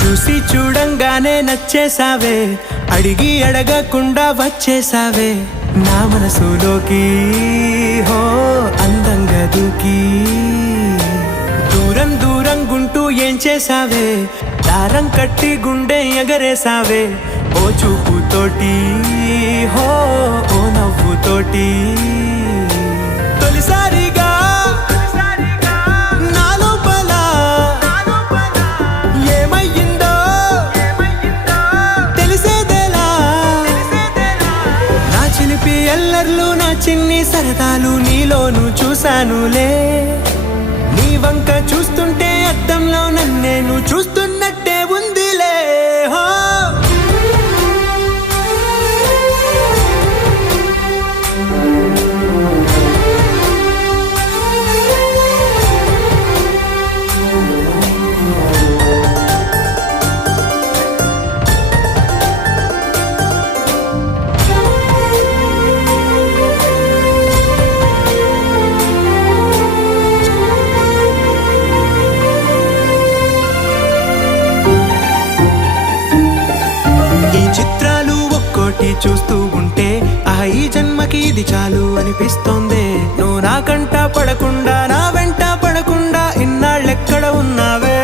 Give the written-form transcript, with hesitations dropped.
చూసి చూడంగానే నచ్చేసావే, అడిగి అడగకుండా వచ్చేసావే నా మనసులోకి. హో అందంగా దూకి దూరం దూరం గుంటూ ఏం చేసావే, దారం కట్టి గుండె ఎగరేసావే ఓ చూపుతోటి. హో ఓ నవ్వుతోటి తొలిసారిగా నా లోపల ఏమయ్యిందో తెలిసేదేలా. నా చిలిపి ఎల్లర్లు నా చిన్ని సరదాలు నీలోను చూశానులే. నీ వంక చూస్తుంటే అద్దంలో నన్నేను చూస్తున్నట్టే ఉందిలే. హో చిత్రాలు ఒక్కోటి చూస్తూ ఉంటే ఈ జన్మకి ఇది చాలు అనిపిస్తోంది. నువ్వు నా కంట పడకుండా నా వెంట పడకుండా ఇన్నాళ్ళెక్కడ ఉన్నావే.